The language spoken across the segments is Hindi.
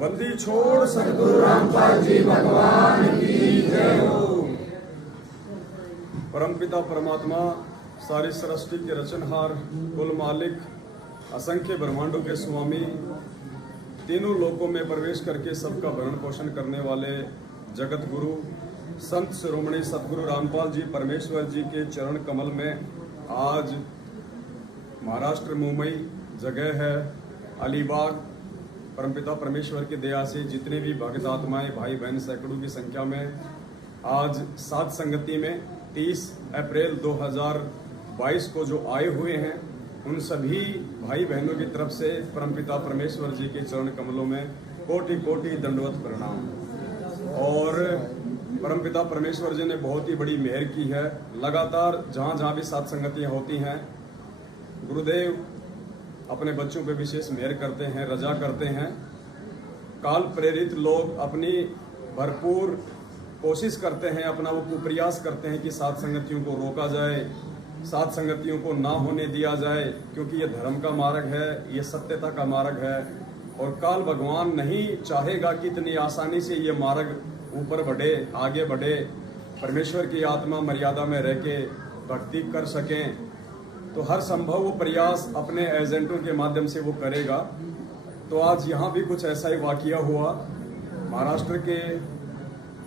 बंदी छोड़ सतगुरु रामपाल जी भगवान की जय हो। परमपिता परमात्मा सारी सृष्टि के रचनहार, कुल मालिक, असंख्य ब्रह्मांडों के स्वामी, तीनों लोकों में प्रवेश करके सबका भरण पोषण करने वाले जगत गुरु संत शिरोमणि सतगुरु रामपाल जी परमेश्वर जी के चरण कमल में आज महाराष्ट्र मुंबई जगह है अलीबाग। परमपिता परमेश्वर की दया से जितने भी भक्त आत्माएं भाई बहन सैकड़ों की संख्या में आज सात संगति में 30 अप्रैल 2022 को जो आए हुए हैं, उन सभी भाई बहनों की तरफ से परमपिता परमेश्वर जी के चरण कमलों में कोटि कोटि दंडवत प्रणाम। और परमपिता परमेश्वर जी ने बहुत ही बड़ी मेहर की है। लगातार जहाँ जहाँ भी सात संगतियाँ होती हैं, गुरुदेव अपने बच्चों पे विशेष मेहर करते हैं, रजा करते हैं। काल प्रेरित लोग अपनी भरपूर कोशिश करते हैं, अपना वो प्रयास करते हैं कि सात संगतियों को रोका जाए, सात संगतियों को ना होने दिया जाए, क्योंकि ये धर्म का मार्ग है, ये सत्यता का मार्ग है। और काल भगवान नहीं चाहेगा कि इतनी आसानी से ये मार्ग ऊपर बढ़े, आगे बढ़े, परमेश्वर की आत्मा मर्यादा में रह के भक्ति कर सकें। तो हर संभव वो प्रयास अपने एजेंटों के माध्यम से वो करेगा। तो आज यहाँ भी कुछ ऐसा ही वाकया हुआ। महाराष्ट्र के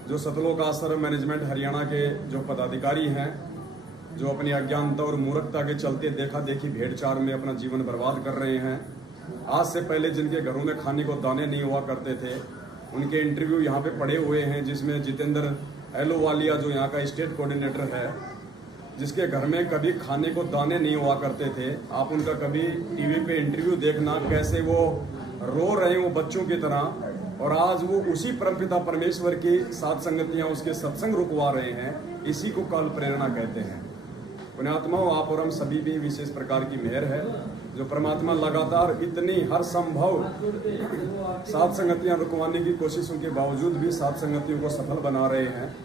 जो सतलोक आश्रम मैनेजमेंट हरियाणा के जो पदाधिकारी हैं, जो अपनी अज्ञानता और मूर्खता के चलते देखा देखी भेड़चाल में अपना जीवन बर्बाद कर रहे हैं। आज से पहले जिनके घरों में खाने को दाने नहीं हुआ करते थे, उनके इंटरव्यू यहाँ पे पड़े हुए हैं, जिसमें जितेंद्र एलोवालिया जो यहाँ का स्टेट कोऑर्डिनेटर है, जिसके घर में कभी खाने को दाने नहीं हुआ करते थे, आप उनका कभी टीवी पे इंटरव्यू देखना, कैसे वो रो रहे हैं वो बच्चों की तरह। और आज वो उसी परमपिता परमेश्वर की सात संगतियां उसके सत्संग रुकवा रहे हैं। इसी को काल प्रेरणा कहते हैं। पुण्यात्माओं, आप और हम सभी भी विशेष प्रकार की मेहर है, जो परमात्मा लगातार इतनी हर संभव सात संगतियां रुकवाने की कोशिशों के बावजूद भी सात संगतियों को सफल बना रहे हैं।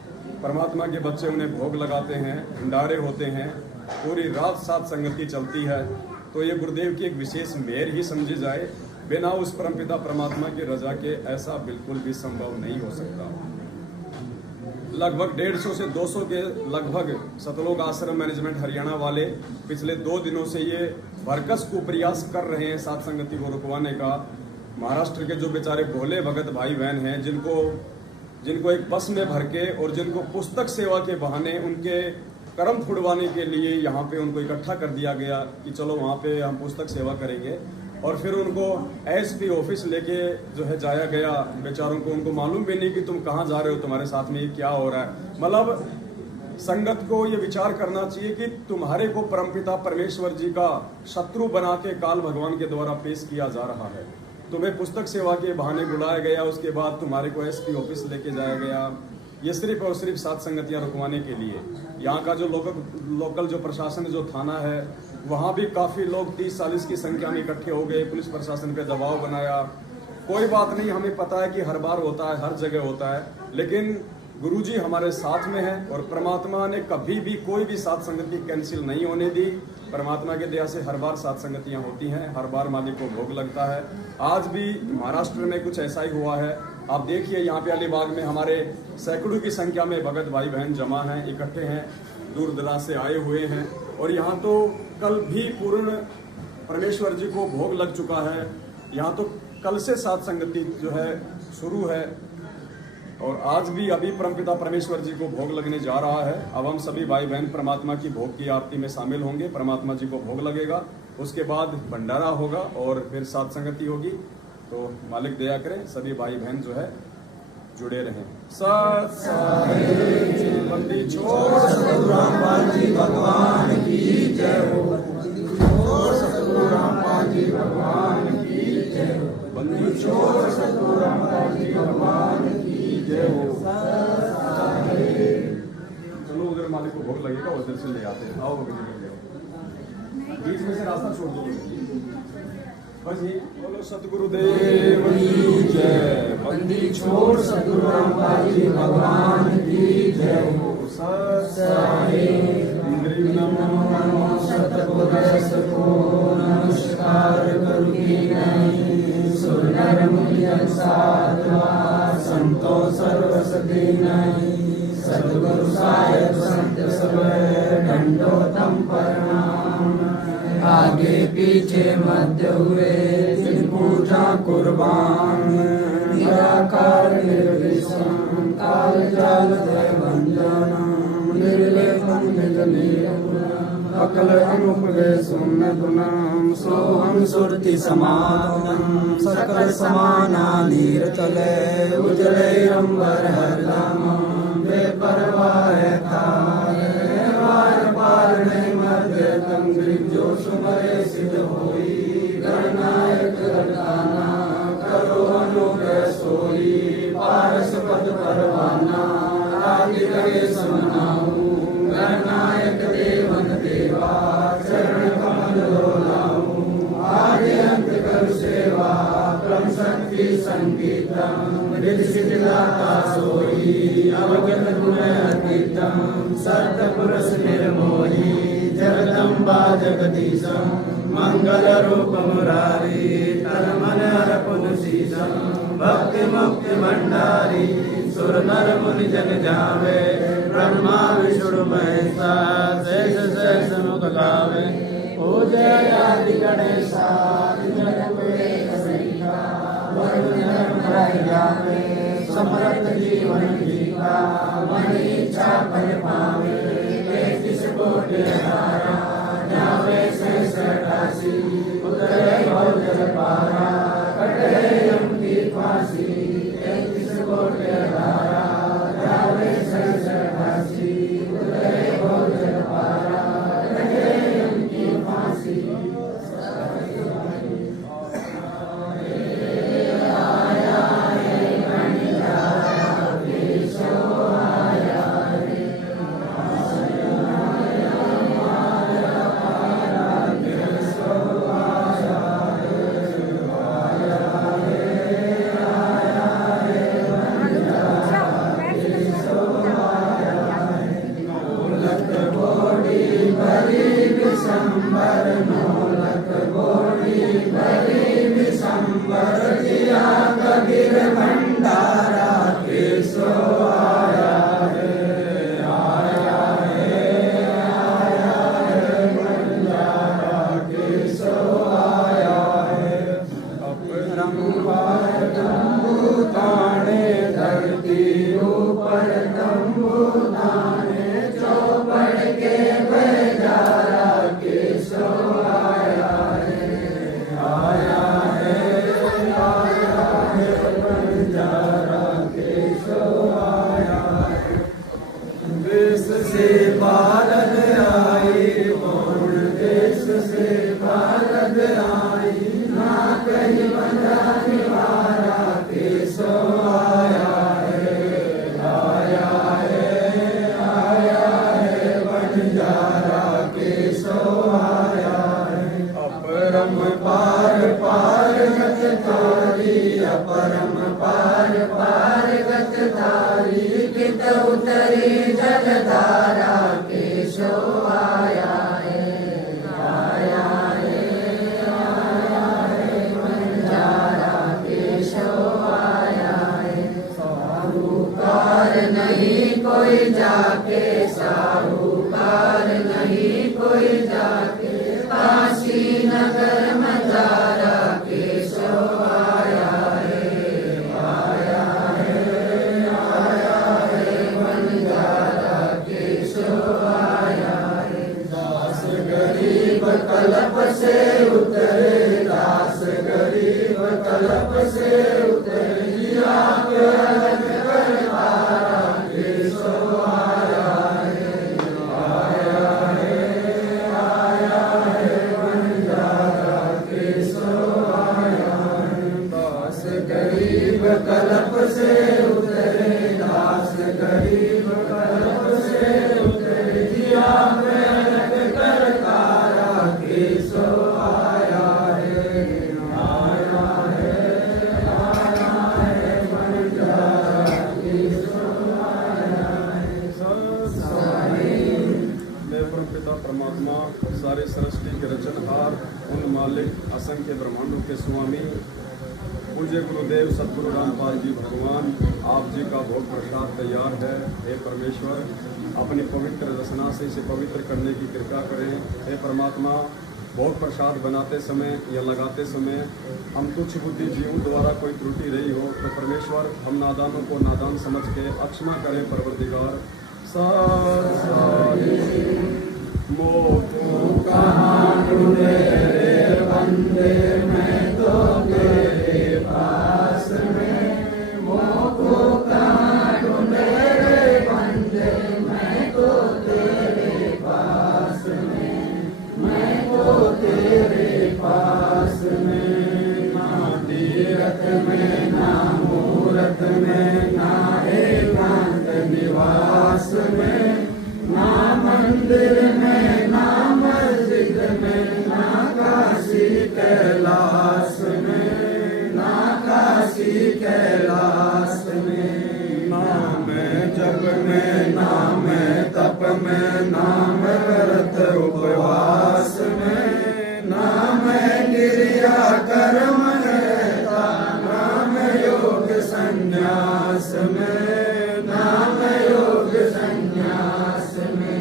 परमात्मा के बच्चे उन्हें भोग लगाते हैं, भंडारे होते हैं, पूरी रात सात संगति चलती है। तो ये गुरुदेव की एक विशेष मेहर ही समझी जाए। बिना उस परमपिता परमात्मा की रजा के ऐसा बिल्कुल भी संभव नहीं हो सकता। लगभग 150 से 200 के लगभग सतलोक आश्रम मैनेजमेंट हरियाणा वाले पिछले 2 दिनों से ये भरकस को प्रयास कर रहे हैं सात संगति को रुकवाने का। महाराष्ट्र के जो बेचारे भोले भगत भाई बहन हैं, जिनको एक बस में भर के और जिनको पुस्तक सेवा के बहाने उनके कर्म फुड़वाने के लिए यहाँ पे उनको इकट्ठा कर दिया गया कि चलो वहाँ पे हम पुस्तक सेवा करेंगे। और फिर उनको एसपी ऑफिस लेके जो है जाया गया। बेचारों को उनको मालूम भी नहीं कि तुम कहाँ जा रहे हो, तुम्हारे साथ में ये क्या हो रहा है। मतलब संगत को ये विचार करना चाहिए कि तुम्हारे को परमपिता परमेश्वर जी का शत्रु बना के काल भगवान के द्वारा पेश किया जा रहा है। तुम्हें पुस्तक सेवा के बहाने बुलाया गया, उसके बाद तुम्हारे को एसपी ऑफिस लेके जाया गया। ये सिर्फ और सिर्फ सात संगतियां रुकवाने के लिए। यहाँ का जो लोकल जो प्रशासन जो थाना है, वहाँ भी काफी लोग 30-40 की संख्या में इकट्ठे हो गए, पुलिस प्रशासन पे दबाव बनाया। कोई बात नहीं, हमें पता है कि हर बार होता है, हर जगह होता है, लेकिन गुरुजी हमारे साथ में है और परमात्मा ने कभी भी कोई भी सात संगति कैंसिल नहीं होने दी। परमात्मा के दया से हर बार सात संगतियां होती हैं, हर बार मालिक को भोग लगता है। आज भी महाराष्ट्र में कुछ ऐसा ही हुआ है। आप देखिए, यहाँ पे अलीबाग में हमारे सैकड़ों की संख्या में भगत भाई बहन जमा हैं, इकट्ठे हैं, दूर दराज से आए हुए हैं। और यहाँ तो कल भी पूर्ण परमेश्वर जी को भोग लग चुका है। यहाँ तो कल से सात संगति जो है शुरू है और आज भी अभी परमपिता परमेश्वर जी को भोग लगने जा रहा है। अब हम सभी भाई बहन परमात्मा की भोग की आरती में शामिल होंगे। परमात्मा जी को भोग लगेगा, उसके बाद भंडारा होगा और फिर सात संगति होगी। तो मालिक दया करें, सभी भाई बहन जो है जुड़े रहें। सत बंदी छोड़ सतगुरु रामपाल जी भगवान की जय हो। सतगुरु रामपाल जी भगवान की जय हो। बंदी छोड़ सतगुरु रामपाल जी भगवान की जय हो। चलो उधर मालिक को भोग लगेगा, उधर से ले आते हैं। आओ बीच में से रास्ता छोड़ दो बस। ये बोलो सतगुरुदेव की जय। बंदी छोड़ सतगुरु रामपाल जी भगवान की जय हो। सतगुरु को नमस्कार करूं सुर नर मुनि जन साधवा संतो सर्वसती नहीं सद्गुरु साहेब संत सब दंडोतम प्रणाम। आगे पीछे मध्य हुए तिन पूजा कुर्बान निराकार निर्विषम काल जाल दय वंदना निर्लेपम अकल अनुपवे सुन्न गुणाम सोहम सुरति समानम सकल समाना नीर तले उजले अंबर हरदम बेपरवाह तारे वार पार नहीं मध्य तम ग्रीव जो सुमरे सिद्ध होई गणनायक गणना करो अनुग्रह सोई पारस पद परवाना आदि लगे समनाऊ गणनायक देवन देवा चरण कमल डोलाऊ आदि अंत कर सेवा क्रम शक्ति संगीतम रिद्धि सिद्धि दाता सोई अवगत गुण अतीतम सत्य पुरुष निर्मोही जगदम्बा जगदीशम मंगल रूप मुरारी तन मन अर्पण शीशम भक्ति मुक्ति भंडारी सुर नर मुनि जन जावे ब्रह्मा विष्णु महेशा शेष शेष मुख गावे ओ जय आदि गणेशा समर्थ जीवन जीवा मन इच्छा फल पावे किस कोटि धारा जावे शेष काशी उतरे भव जल पारा कटे यम की फांसी किस कोटि धारा जावे शेष काशी उतरे भव जल पारा कटे यम की फांसी। परमात्मा सारे सृष्टि के रचनहार उन मालिक असंख्य ब्रह्मांडों के स्वामी पूज्य गुरुदेव सतगुरु रामपाल जी भगवान आप जी का भोग प्रसाद तैयार है। हे परमेश्वर, अपनी पवित्र रचना से इसे पवित्र करने की कृपा करें। हे परमात्मा, भोग प्रसाद बनाते समय या लगाते समय हम तुच्छ बुद्धि जीवों द्वारा कोई त्रुटि रही हो तो परमेश्वर हम नादानों को नादान समझ के अक्षमा करें। परवरदिगार मोह कहाँ ढूंढे रे बंदे, मैं तो तेरे पास में। मोह को कहाँ ढूंढे रे बंदे, मैं तो तेरे पास में। मैं तो तेरे पास में। ना तीरथ में ना मूरत में, ना एकांत निवास में, ना मंदिर में ना मस्जिद में, ना काशी कैलाश में, ना काशी कैलाश में। ना मैं जप में ना मैं तप में, ना मैं व्रत उपवास में, ना मैं क्रिया कर्म रहता, ना मैं योग संन्यास में, ना मैं योग संन्यास में।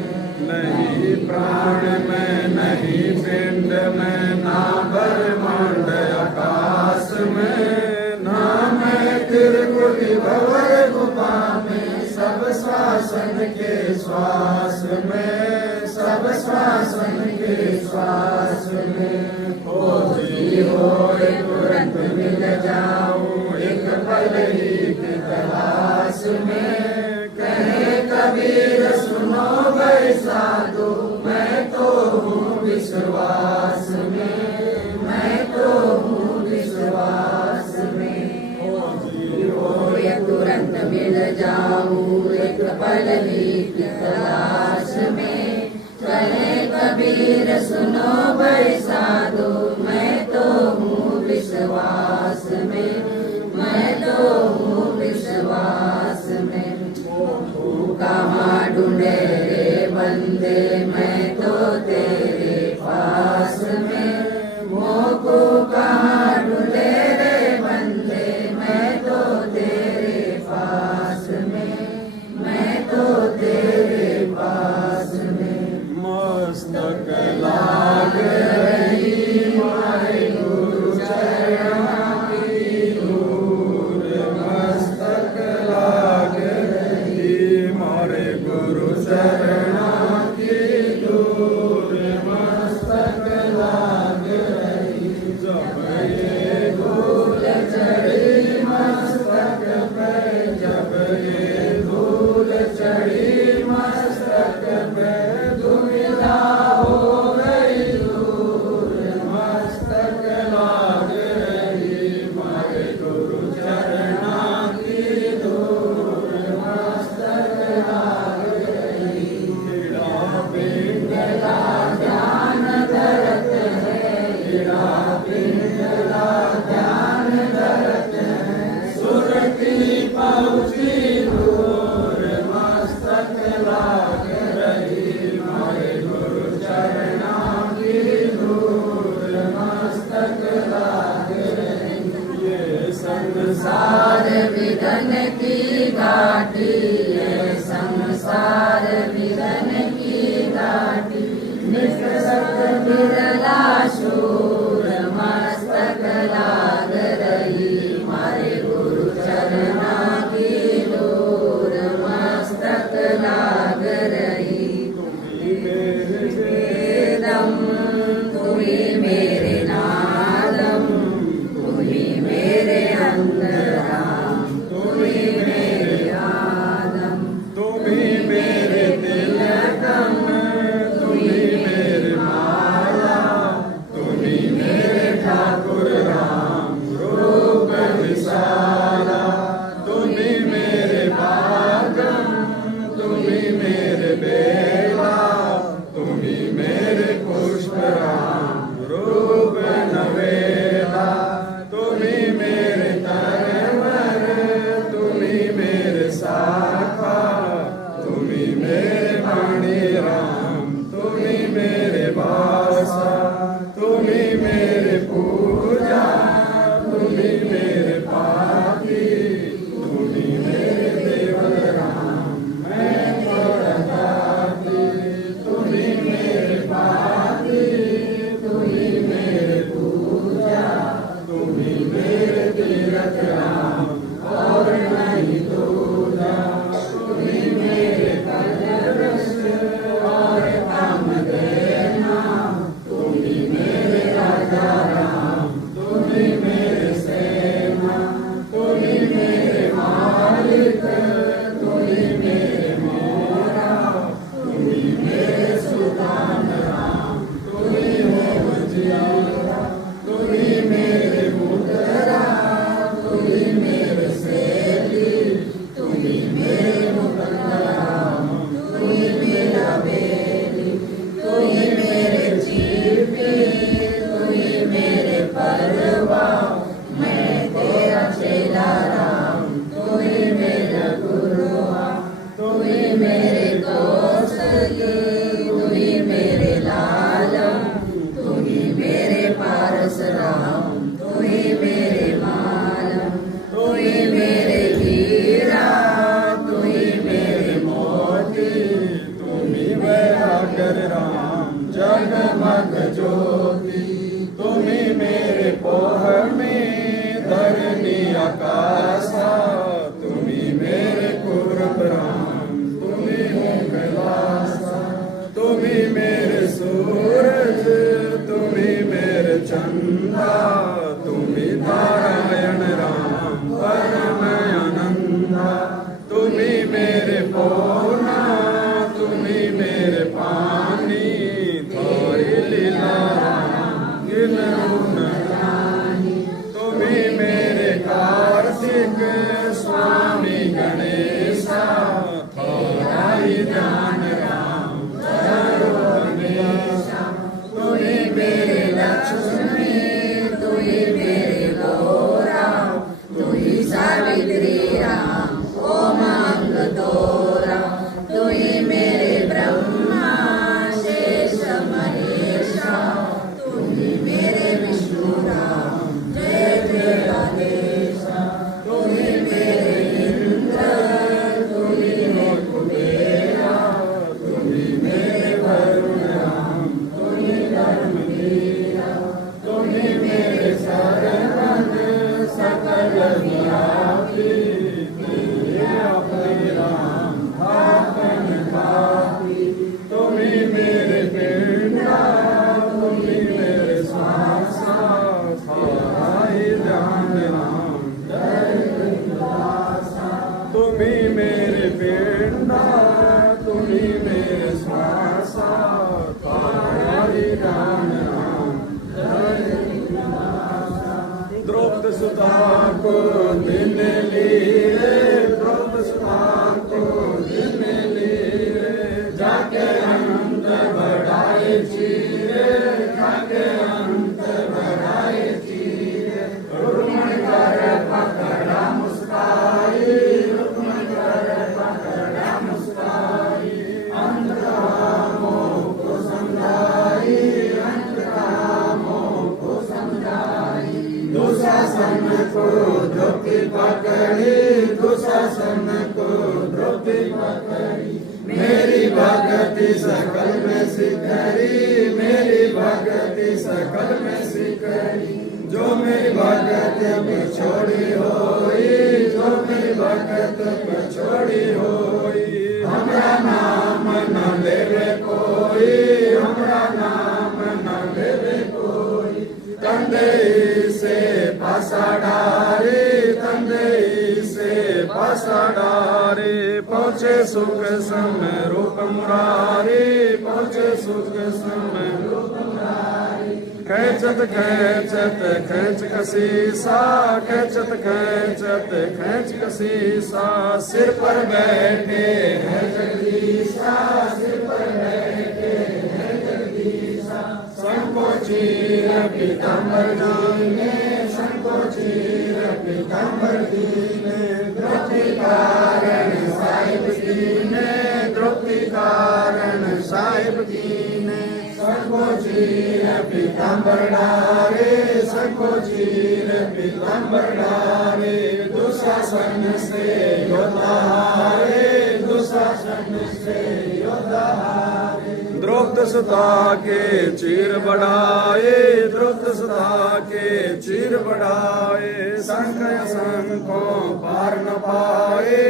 नहीं प्राण में नहीं पिंड में, ना ब्रह्मांड आकाश में, ना मैं त्रिकुटी भंवर गुफा में, सब श्वासन के श्वास में, सब श्वासन के श्वास में। खोजी हो तुरंत मिल जाऊं, एक पल ही की तलाश में। कहे कबीर सुनो भाई साधु, मैं तो हूँ विश्वास में, मैं तो हूँ विश्वास में। खोजी हो तुरंत मिल जाऊं, एक पल ही की तलाश में। कहे कबीर सुनो भाई साधु, मैं तो हूँ विश्वास में, मैं तो हूँ विश्वास में। कहाँ ढूंढे रे बंदे, मैं तो तेरे पास में। मोह को कहाँ ढूंढे रे बंदे, मैं तो तेरे पास में, मैं तो तेरे पास में। मस्तक लाग रही मारे गुरु चरणों की धूल, मस्तक लाग रही मारे गुरु चरणों की धूल, मस्तक लाग रही। जब ये धूल चढ़ी मस्तक पे, जब ये धूल चढ़ी मस्तक पे, दुविधा हो गई दूर, मस्तक लाग रही मारे गुरु चरणों की धूल, मस्तक लाग रही। पीड़ा पिंगला ध्यान धरत है, पीड़ा पिंगला ध्यान धरत है, सुरती पहुँची दूर, मस्तक लाग रही मारे गुरु चरणों की धूल, मस्तक लाग रही। ये संसार विघन की घाटी, ये संसार विघन की घाटी, निष्कर्षक बिरला शूर, मस्तक लाग रही मारे गुरु चरणों की धूल, मस्तक लाग रही। वेदम तू ही मेरे नादम, तू ही मेरे अंतराम, तू ही मेरे आदम, तू ही मेरे तिलकम, तू ही मेरे माला, तू ही मेरे ठाकुर राम रूप विशाला। तू ही मेरे भागम, तू ही मेरे बेला, तू ही मेरे पुष्प राम रूप नवेला। तू ही मेरे तर ही मेरे सेली, तू ही मेरे मुकद्दर राम, तू ही मेरा बेली, तू ही मेरे चीपी, तू ही मेरे परवाह, मैं तेरा चेला राम, तू ही मेरा गुरुआ, तू ही मेरे दोस्त, तू ही मेरे लालम, तू ही मेरे पारस राम, तू ही मेरे मालम, तू ही मेरे हीरा, तू ही मेरे मोती, तू ही वैरागर राम जगमग ज्योति, तुम ही मेरे पोह में धरनी आकाशा, तुम ही मेरे कुर्ब राम, तुम ही हो कैलासा, तुम ही मेरे सूरज, तुम ही मेरे चंदा, तुम ही नारायण राम परम आनंदा, तुम ही मेरे पौना, तुम ही मेरे पानी, थारी लीला राम गिनूं न जानी, तुम ही मेरे कार्तिक स्वामी गणेशा, थारा ही ध्यान राम करो हमेशा, तू ही मेरे लक्ष्मी, तू ही मेरे गौरा, तू ही सावित्री राम, ओ मांग दोरा, तू ही मेरे ब्रह्मा शेष महेशा, तू ही मेरे विष्णु राम, जय जय गणेशा, तू ही मेरे इंद्र, तू ही मेरे कुबेरा, तू ही मेरे वरुण राम, तू ही धर्मवीरा, तू ही मेरे शरण सकल व्यापी, तेरे अपने राम आपन पापी, तुम ही मेरे पिंडा, तुम ही मेरे श्वासा, थारा ही ध्यान राम तुम ही मेरे पिंडा, तुम ही मेरे श्वासा, थारा ही ध्यान राम द्रौपद सुता को दिन लीरे, द्रौपद सुता को दिन लीरे, जाके अंत बढ़ाए चीरे, जाके अंत बढ़ाए चीरे, रुक्मण कर पकड़ा मुस्काई, रुक्मण कर पकड़ा मुस्काई, अंतरामों को समझाई, अंतरामों को समझाई, दुशासन को द्रौपदी पकड़ी, दुशासन को द्रौपदी पकड़ी, मेरी भगति सकल में सिकरी, मेरी भगति सकल में सिकरी, जो मेरी भगति पे छोड़ी होई, जो मेरी भगति पे छोड़ी होई, हमरा नाम न लेवे कोई, हमरा नाम न लेवे कोई, तंदई से पासा डारे, तंदई से पासा डारे, पहुँचे सुख समय रूप मुरारी, पहुँचे सुख समय रूप मुरारी, खेचत खेचत खेच कसीसा, खेचत खेचत खेच कसीसा, सिर पर बैठे हैं जगदीशा, सिर पर बैठे हैं जगदीशा, संको चीर पीताम्बर दीने, संको चीर पीताम्बर दीने, द्रौपदी कारण साहिब दीने, द्रौपदी कारण साहिब दीने, संको चीर पीताम्बर डारे, संको चीर पीताम्बर डारे, दुशासन से योद्धा हारे, दुशासन से योद्धा हारे, द्रौपद सुता के चीर बढ़ाए, द्रौपद सुता के चीर बढ़ाए, संख संको पार न पाए,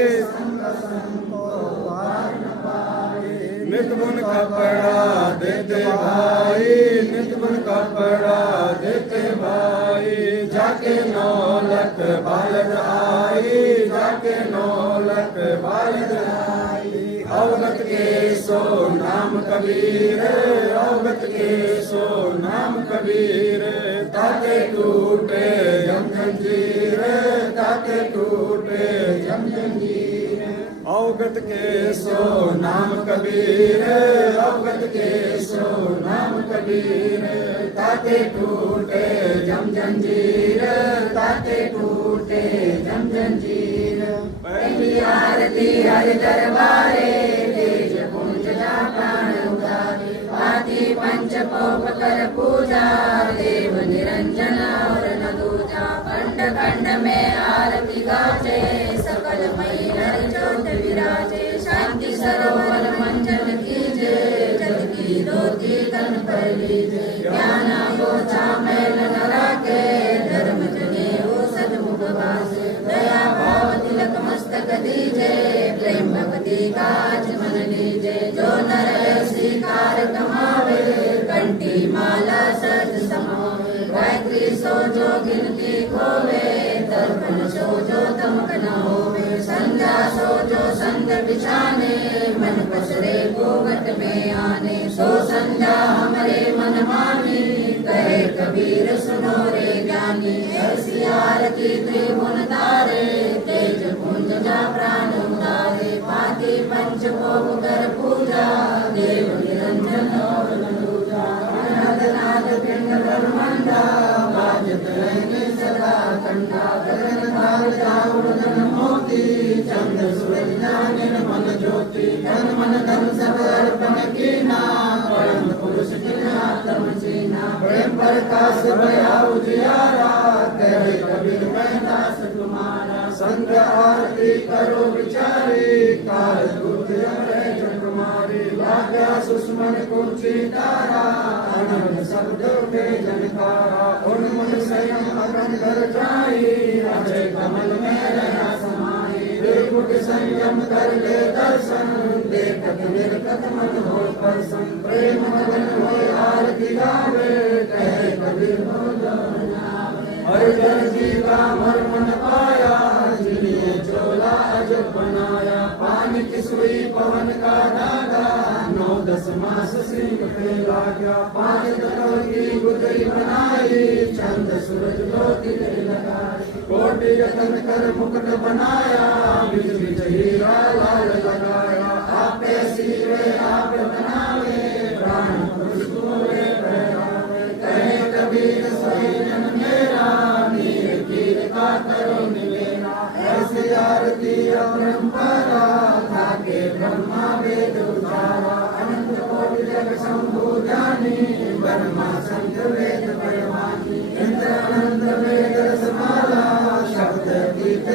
नित बुन कपड़ा देते भाई, नित बुन कपड़ा देते भाई, जाके नौलख बालक आई, जाके नौलख बालक आई, अवगत के सो नाम कबीर, अवगत के सो नाम कबीर, ताके टूटे यंत्र जंजीर ताके टूटे जम जंजीर। अवगत के सो नाम कबीर, अवगत के सो नाम कबीर, ताके टूटे जम जंजीर, ताके टूटे जम जंजीर। पहली आरती हरि दरबारे, तेज पुंज जा प्राण उतारे, पाती पंच पोप कर पूजा, देव निरंजन और न दूजा। खंड खंड में आरती गाजे, सकल मई नर ज्योत विराजे। शांति सरोवर मंजन कीजे, जल की धोती तन पर लीजे। ज्ञान गोचा मैल न राखे, धर्म जने हो सदमुख वासे। दया भाव तिलक मस्तक दीजे, प्रेम भक्ति काज मन लीजे। जो नर स्वीकार कमावे, कंठी माला सज समावे। गायत्री सो जो गिनती खोवे, दर्पण सो जो तमक न होवे। संध्या सो जो संग बिछाने, मन पसरे गोवट में आने। सो संध्या हमरे मन मानी, कहे कबीर सुनो रे ज्ञानी। ऐसी आरती त्रिभुवन तारे, तेज पुंज जा प्राण उतारे। पाती पंच पोप कर पूजा, देव निरंजन और न दूजा। अनाद नाद पिंड ब्रह्मांडा, बाजत रहने सदा खंडा। गगन थाल जाऊर धन मोती, चंद्र सूरज जाने मन ज्योति। धन मन धन सब अर्पण कीना, परम पुरुष किन आत्म चीना। प्रेम प्रकाश भया उजियारा, कहे कबीर मैं दास तुम्हारा। संग आरती करो विचारी, काल दूत अमृत कुमारी। लाग्या सुषमन कुंची तारा, अनंत शब्द के जनकारा। उन्मन संयम अगम कर जाई, अजय कमल में रहना समाई। निर्गुण संयम कर ले दर्शन, देखत निर्गत मन हो प्रसन्न। प्रेम मगन हो आरती गावे, कहे कबीर बोलो नावे। हरिजन जी का मर मन पाया, जिन्हें चोला अजब बनाया। पानी की सुई पवन का दादा, 9-10 मास सिंह पे लाग्या। 5 तत्व की गुदरी बनाई, चंद सूरज ज्योति लगाई। कोटि रतन कर मुकुट बनाया, बिच बिच हीरा लाल लगाया। आपे सिरे आप बनावे, प्राण पुरुष तुम्हारे पहरावे। कहे कबीर सोई जन मेरा, नीर कीर का करो निवेरा। ऐसी आरती अपरंपरा, थाके ब्रह्मा वेद उचारा। अनंत कोटि जग शंभु ज्ञानी, ब्रह्मा संत वेद परवानी। इंद्र अनंत वेद रसमाला, शब्द अतीत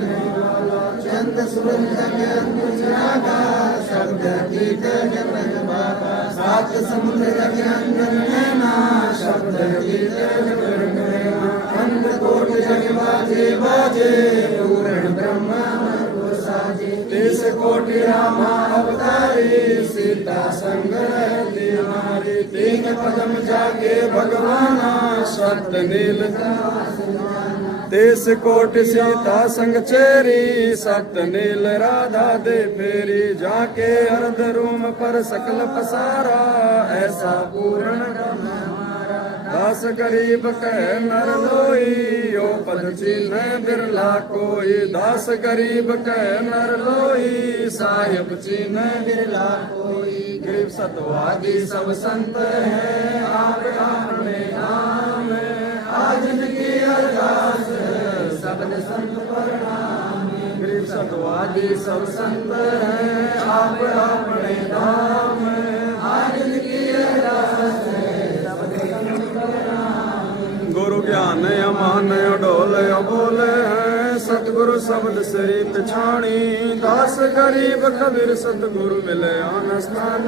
नहीं वाला। चंद सूरज जग अंकुश रागा, शब्द अतीत जग बाबा। 7 समुद्र जग अंजन नैना, शब्द अतीत जग नैना। अंत कोटि जग बाजे बाजे, पूर्ण ब्रह्म को साजे। 30 कोटि रामा अवतारी, सीता संग रहती हमारी। 3 पदम जाके भगवाना, सत्य नील 30 कोटि सीता संग चेरी, सत्य नील राधा दे फेरी। जाके अर्ध रूम पर सकल पसारा, ऐसा पूर्ण ब्रह्म हमारा। 10 गरीब कह नर लोई, यो पद चिन्ह बिरला कोई। 10 गरीब कह नर लोई, साहिब चिन्ह बिरला कोई। गरीब सतवादी सब संत है, आप अपने नाम। आज की अरदास सबन संत प्रणाम। गरीब सतवादी सब संत है, आप अपने नाम। आज की अरदास गुरु ज्ञान अमान डोल बोले हैं, सतगुरु शब्द सही पिछाणी। 10 गरीब कबीर सतगुरु मिले आन स्थान।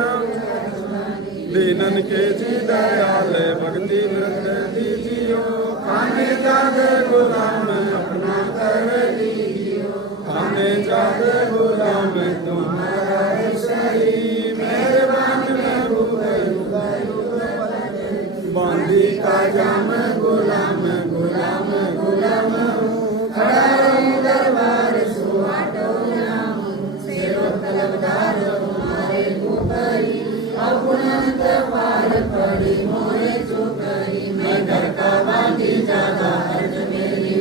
दीनन के जी दयाल भक्ति व्रत दीजियो। खाने जागे गुलाम अपना कर दीजियो। खाने जागे गुलाम तुम्हारा सही। मेहरबान बांधी का जाम गुलाम गुलाम गुलाम। खड़ा रहूं दरबार सुहा टोला। सेवक तलबदार तुम्हारे ऊपरी। अपुनंत पार पड़ी मोरे चुकरी। मैं घर का बांधी ज्यादा अर्ज मेरी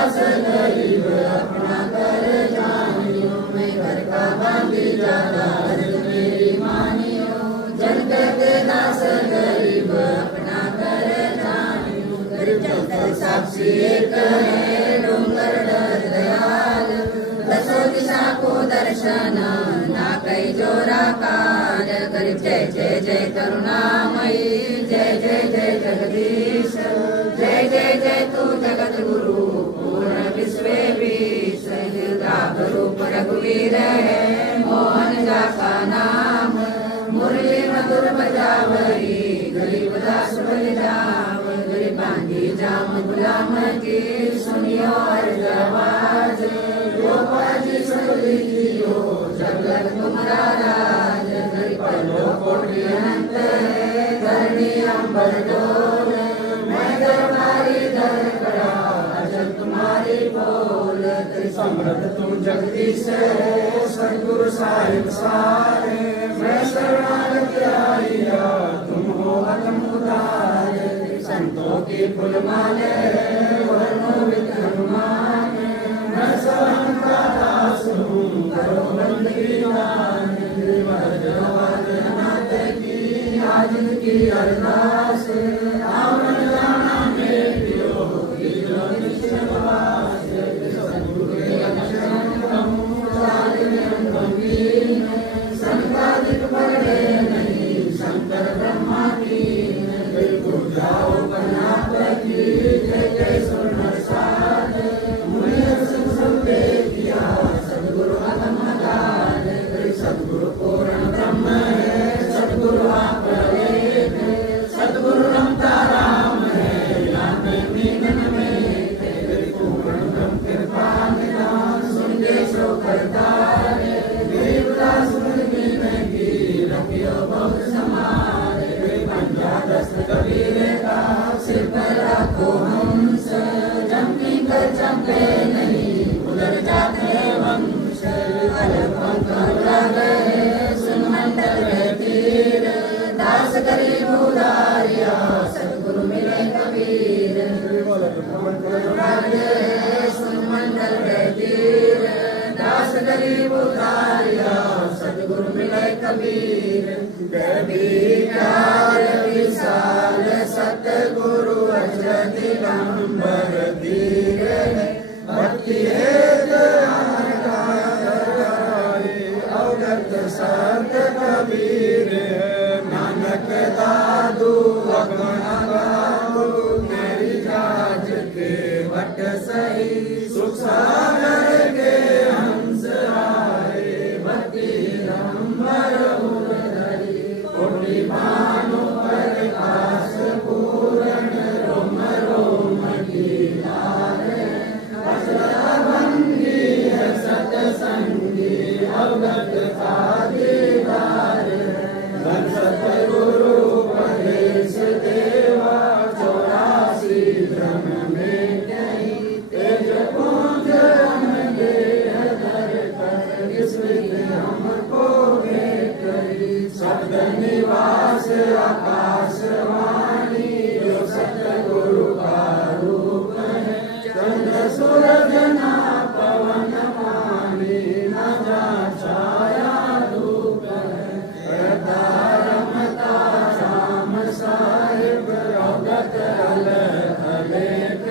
दास गरीब अपना कर जानियो, मैं घर का बांधी जाता अर्ज मेरी मानियो। जन कहते दास गरीब अपना कर जानियो, गरीब चलते साक्षी एक है डूंगर डर दयाल। दसों दिशा को दर्शन ना कई जोरा काल, गरीब जय जय जय करुणामयी, जय जय जय जगदीश, जय जय जय तू जगत गुरु पूर्ण विश्व विष। रूप रघुवीर है मोहन जा का नाम, मुरली मधुर बजावरी गरीब दास बल जाव। गरीब बांधी जाम गुलाम की सुनियो अर्ज आवाज, गोपाल जी सुन लीजियो जब लग तुम्हारा राज। गरीब कोटि अनंत है धरणी अंबर डोल, मैं दरबारी दर करा अजब तुम्हारी बोल। समृद्ध तू जगदीश है सतगुरु साहिब सारे, मैं शरणागत आइया तुम हो अतम उदार। संतों की फुल माले वर्णो विद हनुमान, मैं सहन का दास हूँ करो बंदगी दान। अनाथ की आज की अरदास, आवन जाना में पियो संपादिक बड़े नहीं शंकर ब्रह्मा की। जाओ गणपति जय जय सुन साध, मुनि सुनते किया सदगुरु अधमदान। सदगुरु पूर्ण ब्रह्म है सदगुरु आप एक, सदगुरु रमता राम है यान मीनन में। पूर्ण ब्रह्म कृपा निदान सुन के सो करतार, देवदास मीन की रखियो बहुत समार। पंजादस कबीर का सिर पर रखो हंस, जमती कर चंपे नहीं उधर जाते वंश। अलग पंख गए सुन मंडल में तीर, दास गरीब उदारिया सतगुरु मिले कबीर। सुन मंडल में तीर, दास गरीब उदारिया सतगुरु मिले कबीर। प्यार विशाल सतगुरु अजर दिगंबर धीर, भक्ति अवगत संत कबीर। नानक दादू अगमन तेरी जाज के वट सही, सुख सागर के हंस आए भक्ति नंबर कोटि भानु प्रकाश पूर्ण रोम रोम की लाल। असरभंगी है सतसंगी अवगत साधीदार, धन सतगुरु प्रदेश देवा 84 धर्म में कहीं। तेज पुंज हमको भेंट करी, शब्द निवास आकाशवाणी जो सतगुरु का रूप है। चंद्र सूरज ना पवन मानी न जा छाया रूप है। रमता श्याम साहिब अवगत अलेख,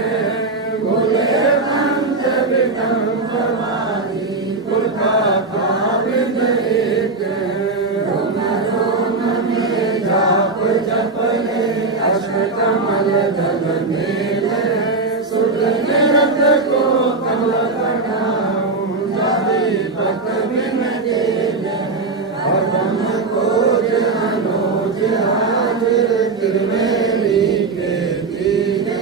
भोले पंथ विडम्बवानी कुल का काबिल एक। रोम रोम में जाप जपले अष्टकमल दल मेले, सुध निरत को कमल कटाऊं जाति पक बिन देले। हरदम खोज अनोज हाजिर त्रिवेणी के तीरे,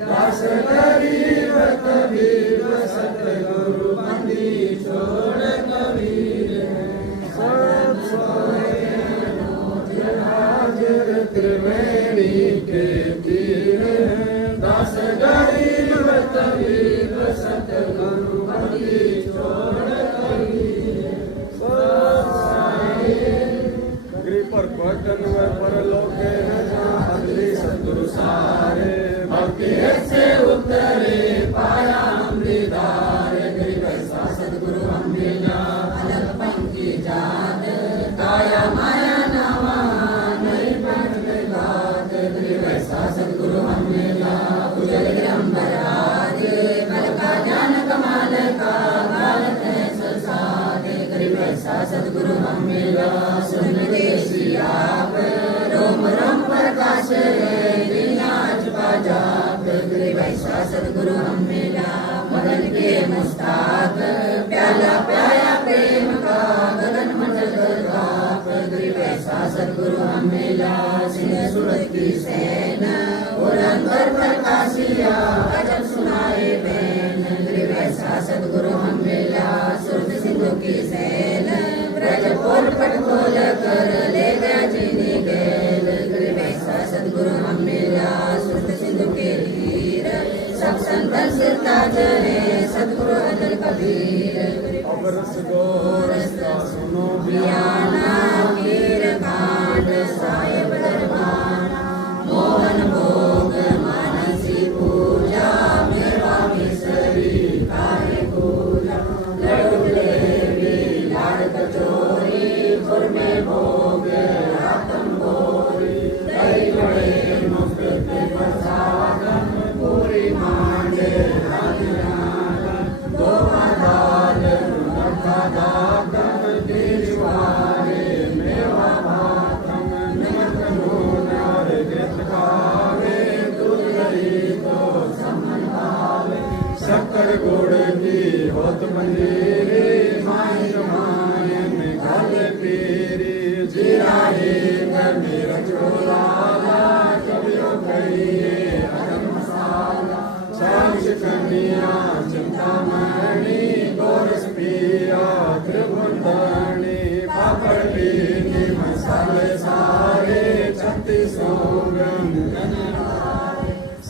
दास गरीब कबीर सतगुरु बंदी छोड़ कबीर। सब सोए अनोज हाजिर त्रिवेणी के तीरे, दास गरीब कबीर सतगुरु बंदी छोड़ कबीर। पर क्वचन व परलोके सतगुरु सारे, भक्ति से उतरे पाया सदगुरु हम मिला सुन देसी आप रोम रोम प्रकाश नाच बाजाप गुरु वैसा सदगुरु हम मिला मदन के मुस्ताक प्याला प्याया प्रेम का गगन मंडल गलगाप गुरु वैसा सदगुरु हम मिला सिंह सूरत की सेन और अंतर प्रकाशिया अजब सुनाए बैन गुरु वैसा सदगुरु हम मिला सुरत सिंधु की सेन ब्रज पोल पट खोल कर ले गया जीने गेल गुरु वैसा सदगुरु हम मिला सुरत सिंधु के तीर सब संतन से ताजरे सदगुरु अजल कबीर अब रस गोरस्ता सुनो ज्ञाना कीर कांड साहेब दरबाना मोहन भोग मानसी पूजा मेवा मिसरी काहे पूजा लड्डू जलेबी लाड़ कचौरी गुड़ में भोग आतम भोरी दही बड़े मुफ्त के प्रसादम पूरी मांडे गोवा दाल नखा दादम दिलवारे मेवा भातम नमक नूनार गृत खावे दूध दही तो समन भावे शक्कर गुड़ की होत मंजीरी माई मायन गल पीरी जीरा ही गर्मी रचोलाला कबियो कहिए अदम मसाला साक्ष कन्या चिंतामणि गोरस पिया त्रिभुवनी पापड़ पीनी मसाले सारे 36 गंगन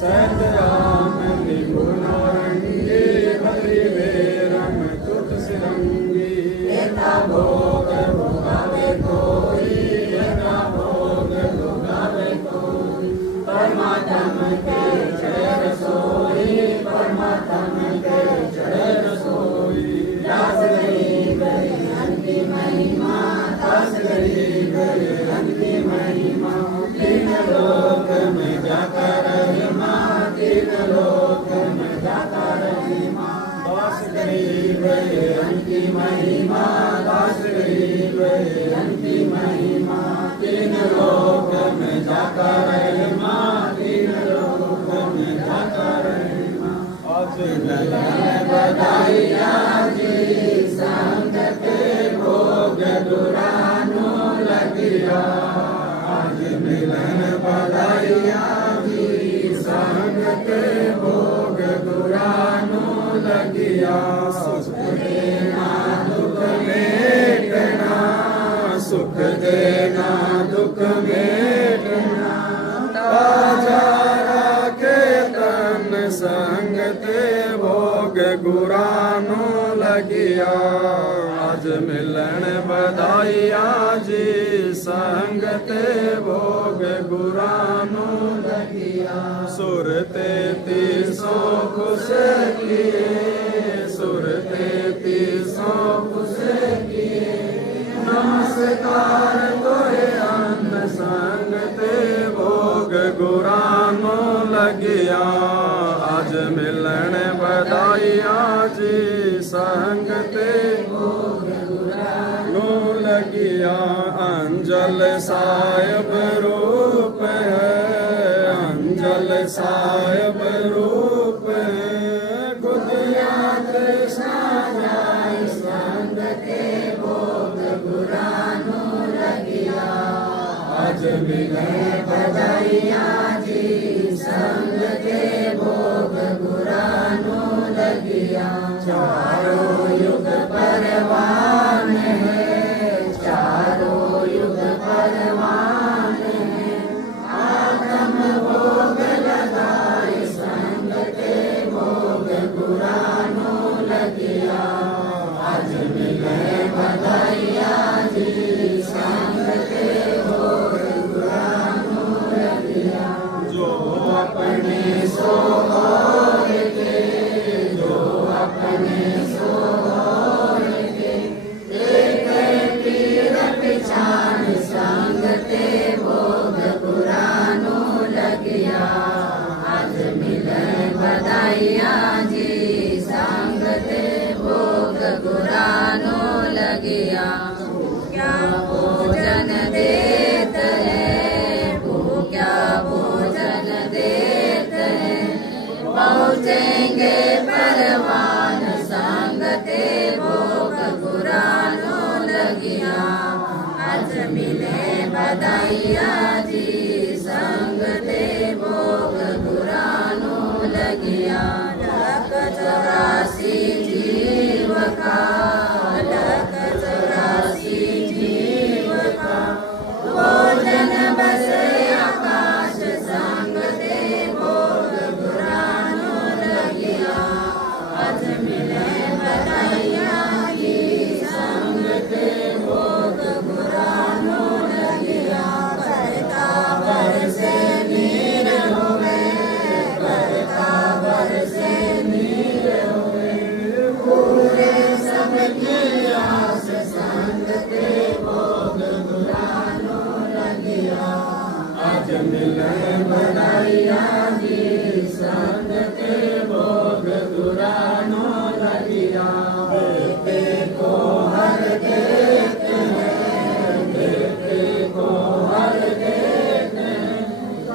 सैतराम नींबू नारंगी भद्री बेरंग तुत सिरंगी एका भोग भोगावे कोई एका भोग भोगावे कोई परमात्मा के जय रसोई परमात्मा के जय रसोई दास गरीब अंति महिमा दास गरीब अंति महिमा तीन लोक में जाता रहिमा तीन लोक में जाता रहिमा दास गरीब अंति महिमा दास गरीब अंति महिमा तीन लोक में जाता रहिमा तीन लोक में जाता रहिमा आज मिलन बधाइया जी संग के भोग दुरानो लगिया आज मिलन बधाइया जी संग के भोग दुरानो लगिया सुख देना दुख मेटना सुख देना दुख मेटना ताजा राखे तन संग ते भोग गुरानो लगिया आज मिलन बधाइया जी संग ते भोग गुरानो लगिया सुर ते 300 खुश किए सुर ते 300 खुश किए नमस्कार तोरे अन्न संग ते भोग गुरानो लगिया आज मिलन बधाइया जी संग ते भोग गुरानो लगिया अंजल साहिब रूप है अंजल साहिब रूप है गुदिया कृष्णा जाय संग ते भोग गुरानो लगिया आज मिलन बधाइया जी संग ते भोग गुरानो लगिया चारों युग परवान है चारों युग परवान है आत्म भोग लगाए संग ते भोग गुरानो लगिया आज मिलन बधाइया जी संग ते भोग गुरानो लगिया जो अपने सो और के जो अपने सो और के एक तीर पिछान संग ते भोग गुरानो लगिया आज मिलन बधाइया जी संग ते भोग गुरानो लगिया। मिले बधाइया जी संग ते भोग गुरानो लगिया लख 84 जीव का लख 84 जीव का भोजन बसे आकाश संग ते भोग गुरानो लगिया आज मिले बधाइया जी संग ते भोग गुरानो लगिया बरका बरसे नीर होवे बरका बरसे नीर होवे पूरे सबकी आस संग ते भोग गुरानो लगिया आज मिले बधाइया जी संग ते भोग गुरानो लगिया बेटे को हर देते हैं बेटे को हर देते हैं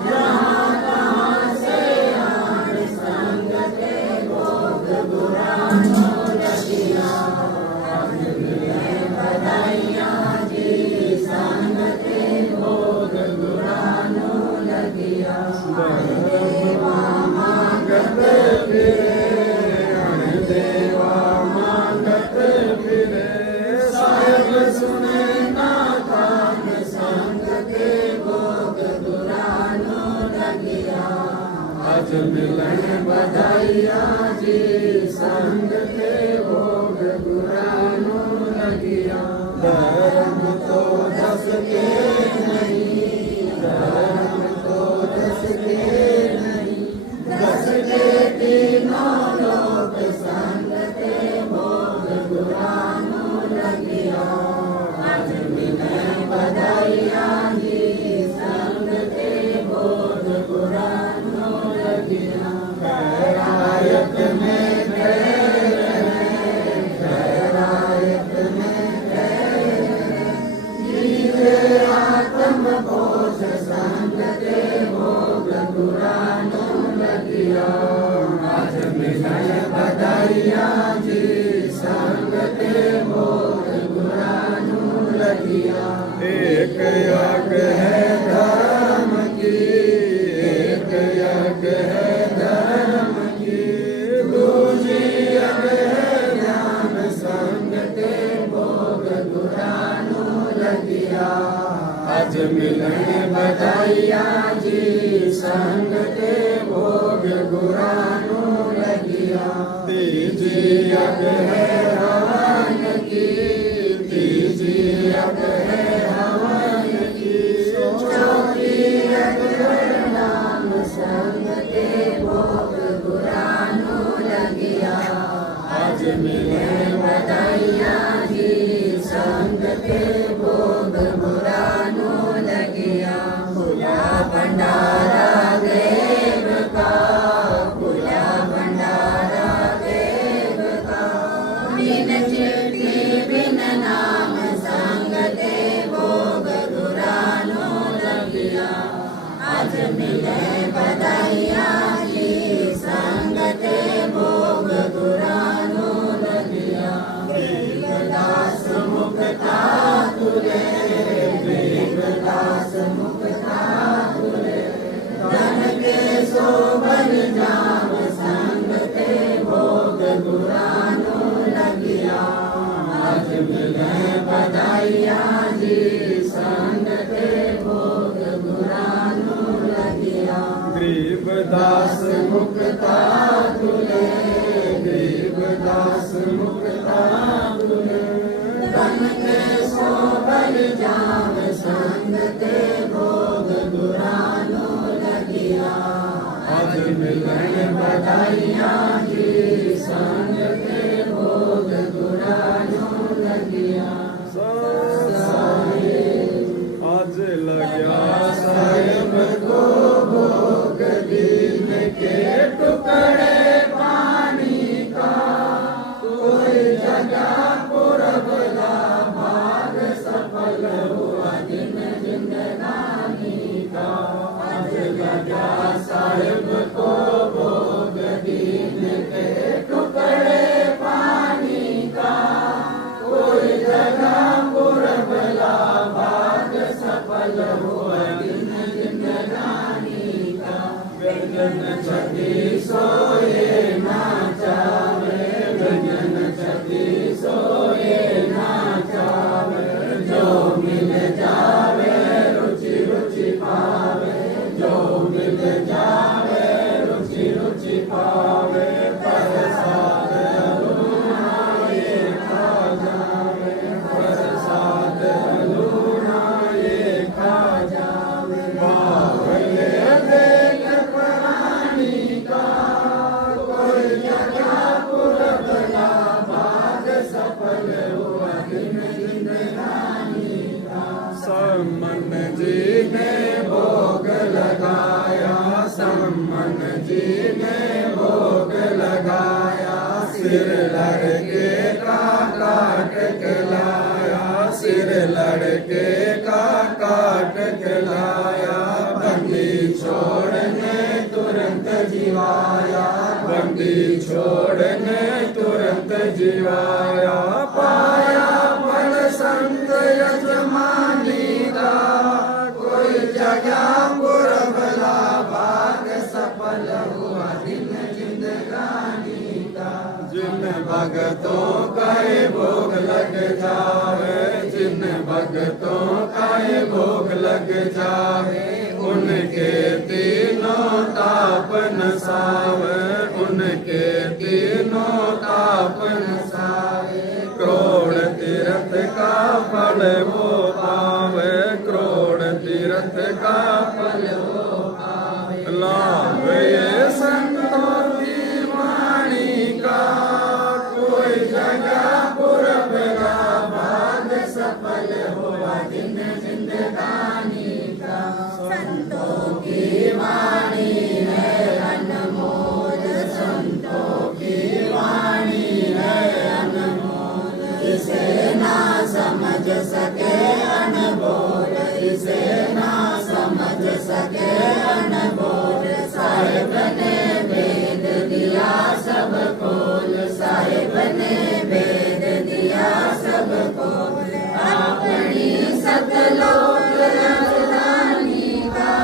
जहाँ तहाँ से आन संग ते भोग गुरानो लगिया आज मिले बधाइया जी संग ते भोग गुरानो लगिया देवा मांगत फिरे देवा मांगत फिरे साहेब सुने ना कान संग ते भोग गुरानो लगिया आज मिलन बधाइया जी संग ते भोग गुरानो लगिया धर्म तो दस के नहीं धर्म तो दस के नहीं दस के तीनों लोक संग ते भोग गुरानो लगिया आज मिले बधाइया जी संग ते भोग गुरानो लगिया खैरायत में खैर है खैरायत में खैर है जीवे आत्म बोझ संग ते भोग गुरानो लगिया आज मिले बधाइया जी संग ते भोग गुरानो लगिया एक यज्ञ है धर्म की एक यज्ञ है धर्म की दूजी यज्ञ है ज्ञान संग ते भोग गुरानो लगिया आज मिले बधाइया जी संग ते भोग गुरानो लगिया तीजी यज्ञ है हवन की तीजी यज्ञ है हवन की चौथी यज्ञ है नाम संग ते भोग गुरानो लगिया आज मिले बधाइया जी संग ते भोग गुरानो लगिया खुला भंडारा देव का खुला भंडारा देव का बिन चिट्ठी बिन नाम संग ते भोग गुरानो लगिया आज मिले बधाइया जी संग ते भोग गुरानो लगिया गरीबदास मुक्ता तुले गरीबदास मुक्ता तुले धन के शोभन जाम संग ते भोग गुरानो लगिया आज मिले बधाइया जी संग ते भोग गुरानो लगिया गरीबदास मुक्ता तुले गरीबदास मुक्ता तुले धन के शोभन जाम संग ते भोग गुरानो लगिया आज मिले बधाइया जी संग ते भोग गुरानो लगिया आज लग्या साहेब को भोग दिन के टुकड़े पानी का कोई जगह पुरबला भाग सफल हुआ दिन जिंदगानी का आज लग्या साहेब को भोग दिन के सिर लड़के का काट के लाया, सिर लड़के का काट के लाया, बंदी छोड़ने तुरंत जीवाया, बंदी छोड़ने तुरंत जीवाया। पाया फल संत यजमानी का, कोई जगह पुरबला भाग सफल हुआ दिन जिंदगानी का। जिन भगतों का ये भोग लग जावे, जिन भगतों का ये भोग लग जावे, उनके तीनों ताप नसावे, उनके तीनों ताप नसावे। करोड़ तीर्थ का फल वो पावे, करोड़ तीर्थ का फल वो पावे। लाभ ये संतों की वाणी का, कोई जगह पुरबला भाग सफल हुआ दिन जिंदगानी का। संतों की वाणी है अनमोल, संतों की वाणी है अनमोल, इसे ना समझ सके अनबोल, इसे ना समझ सके अनबोल। साहिब ने वेद दिया सब खोल, साहिब ने वेद दिया सब खोल। अपनी सतलोक राजधानी का,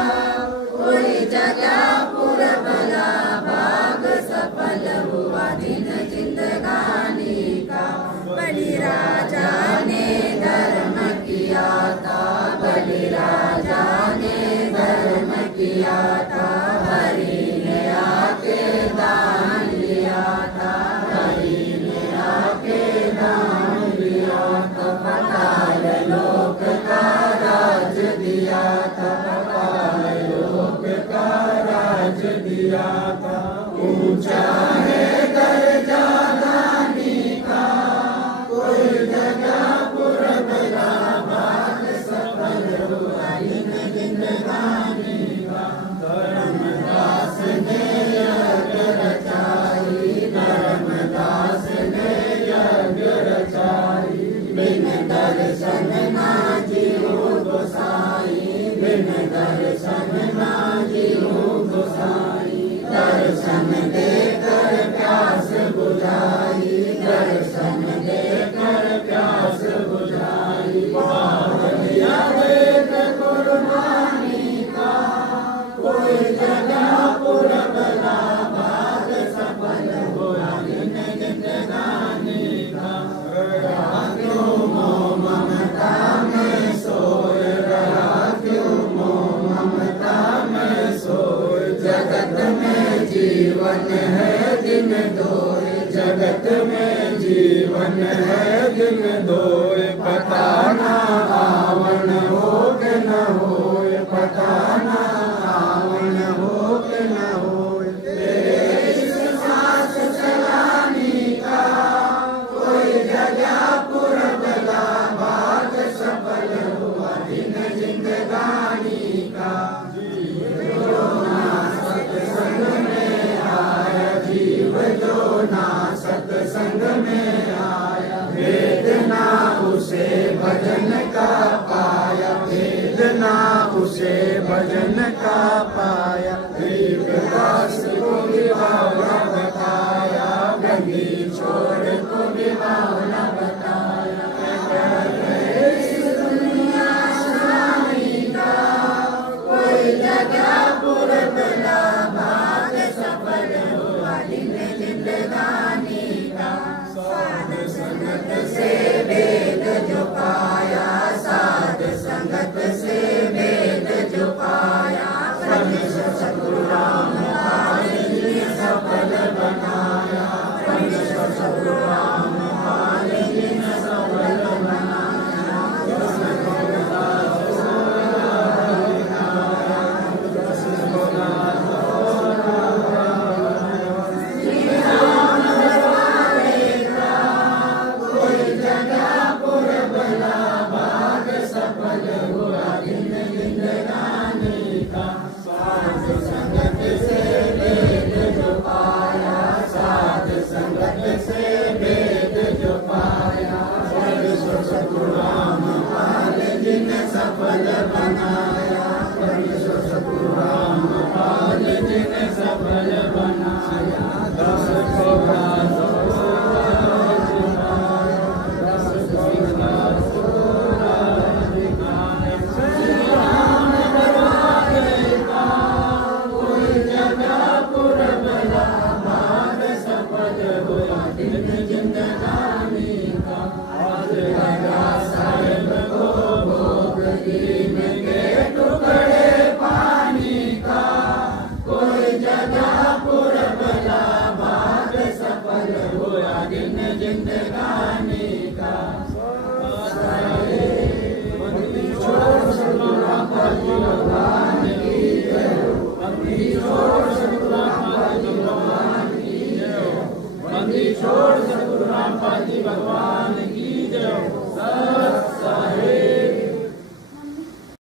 कोई जगह पुरबला भाग सफल हुआ दिन जिंदगानी का। बलि राजा ने धर्म किया था, बलि राजा ने धर्म किया था, हरि ने आके दान लिया था, हरि ने आके दान लिया था। पाताल लोक का राज दिया था, पाताल लोक का राज दिया था। ऊंचा है दर्जा दानी का, कोई जगह पुरबला भाग सफल हुआ दिन जिंदगानी का। धर्मदास ने यज्ञ रचाई, धर्मदास ने यज्ञ रचाई, बिन दर्शन ना जीव गोसाई, बिन दर्शन ना जीव गोसाई। दर्शन देकर प्यास बुझाई, दर्शन देकर प्यास बुझाई। बावलिया वेद कुर्बानी का, कोई जगह पुरबला भाग सफल हुआ दिन जिंदगानी का। रहा क्यों मोह ममता में सोए, रहा क्यों मोह ममता में सोए। जगत में जीवन है दिन दोए, जगत में जीवन है दिन दोए। पता ना आवन हो के न होए, पता ना आवन हो के न होए। तेरे इस सांस चलानी का, कोई जगह पुरबला भाग सफल हुआ दिन जिंदगानी का। जीव जो ना सत्संग में आया, जीव जो ना सत्संग में आया, वेद ना उसे भजन का पाया, वेद ना उसे भजन का पाया। गरीबदास को भी बावला बताया, गंगी छोड़ को भी बावला बताया। इस दुनिया सुनानी का, कोई जगह पुरबला भाग सफल हुआ दिन जिंदगानी का। साध संगत से वेद जो पाया, साध संगत से वेद जो पाया, परमेश्वर सतगुरु राम पाल ने सफल बनाया, परमेश्वर सतगुरु राम पाल ने सफल बनाया। कोई जगह पुरबला भाग सफल हुआ दिन जिंदगानी का। साध संगत से वेद जो पाया, साध संगत से सफल बनाया, परमेश्वर सतुराम पाल जिन्हें सफल बनाया, दस को जिंदगानी